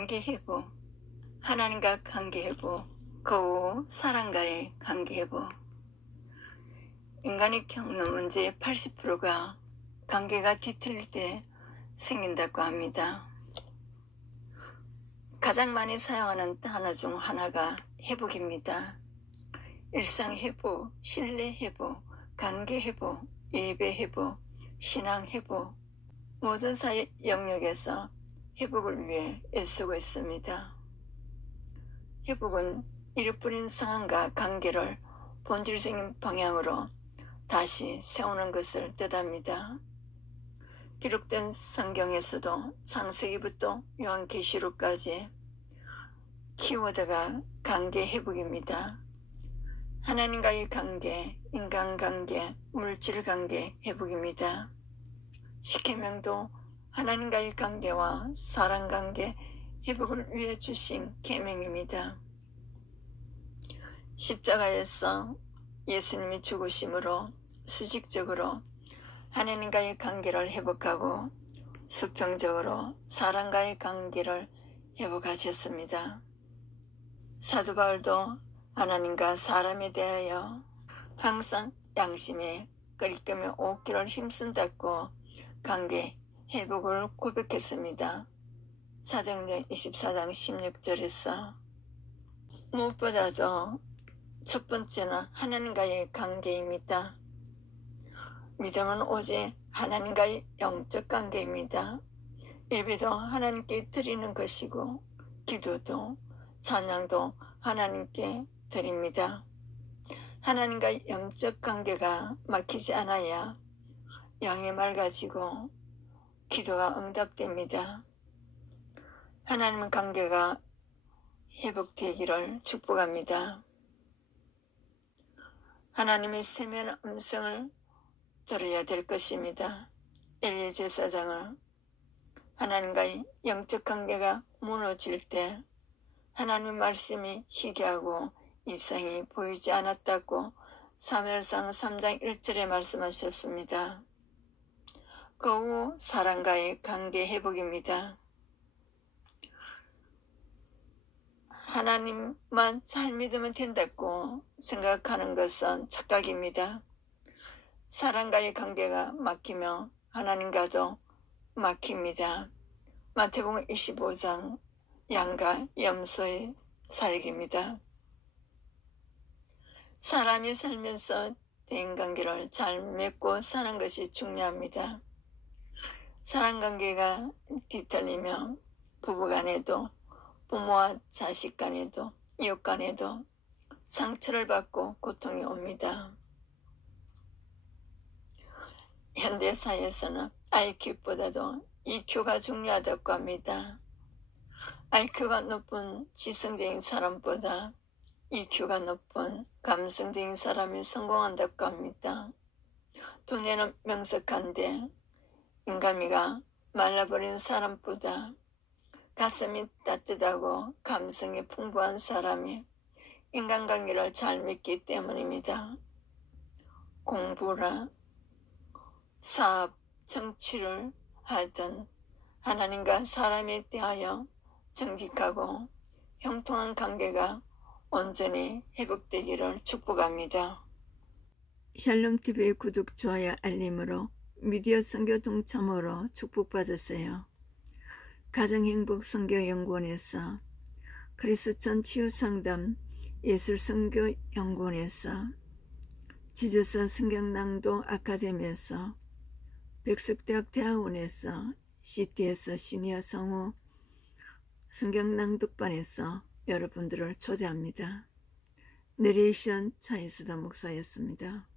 관계 회복, 하나님과 관계 회복, 거우 사랑과의 관계 회복. 인간이 겪는 문제의 80%가 관계가 뒤틀릴 때 생긴다고 합니다. 가장 많이 사용하는 단어 중 하나가 회복입니다. 일상 회복, 신뢰 회복, 관계 회복, 예배 회복, 신앙 회복, 모든 사회 영역에서 회복을 위해 애쓰고 있습니다. 회복은 이르뿌린 상황과 관계를 본질적인 방향으로 다시 세우는 것을 뜻합니다. 기록된 성경에서도 창세기부터 요한계시록까지 키워드가 관계 회복입니다. 하나님과의 관계, 인간관계, 물질관계 회복입니다. 십계명도 하나님과의 관계와 사랑 관계 회복을 위해 주신 계명입니다. 십자가에서 예수님이 죽으심으로 수직적으로 하나님과의 관계를 회복하고 수평적으로 사람과의 관계를 회복하셨습니다. 사도 바울도 하나님과 사람에 대하여 항상 양심에 끓이끄며 옷기를 힘쓴다고 관계 회복을 고백했습니다. 사도행전 24장 16절에서 무엇보다도 첫 번째는 하나님과의 관계입니다. 믿음은 오직 하나님과의 영적 관계입니다. 예배도 하나님께 드리는 것이고 기도도 찬양도 하나님께 드립니다. 하나님과 영적 관계가 막히지 않아야 양이 맑아지고 기도가 응답됩니다. 하나님 관계가 회복되기를 축복합니다. 하나님의 세면 음성을 들어야 될 것입니다. 엘리 제사장은 하나님과의 영적 관계가 무너질 때 하나님 말씀이 희귀하고 이상이 보이지 않았다고 사무엘상 3장 1절에 말씀하셨습니다. 그후 사랑과의 관계 회복입니다. 하나님만 잘 믿으면 된다고 생각하는 것은 착각입니다. 사랑과의 관계가 막히며 하나님과도 막힙니다. 마태복음 25장 양과 염소의 사역입니다. 사람이 살면서 대인관계를 잘 맺고 사는 것이 중요합니다. 사랑관계가 뒤틀리면 부부간에도 부모와 자식 간에도 이웃 간에도 상처를 받고 고통이 옵니다. 현대사회에서는 IQ보다도 EQ가 중요하다고 합니다. IQ가 높은 지성적인 사람보다 EQ가 높은 감성적인 사람이 성공한다고 합니다. 두뇌는 명석한데 인간미가 말라버린 사람보다 가슴이 따뜻하고 감성이 풍부한 사람이 인간관계를 잘 맺기 때문입니다. 공부나 사업, 정치를 하든 하나님과 사람에 대하여 정직하고 형통한 관계가 온전히 회복되기를 축복합니다. 샬롬TV의 구독, 좋아요, 알림으로 미디어 선교 동참으로 축복받으세요. 가정행복 선교연구원에서 크리스천 치유상담 예술선교연구원에서 지저서 성경낭동 아카데미에서 백석대학 대학원에서 CT에서 시니어 성우 성경낭독반에서 여러분들을 초대합니다. 내레이션 차이스다 목사였습니다.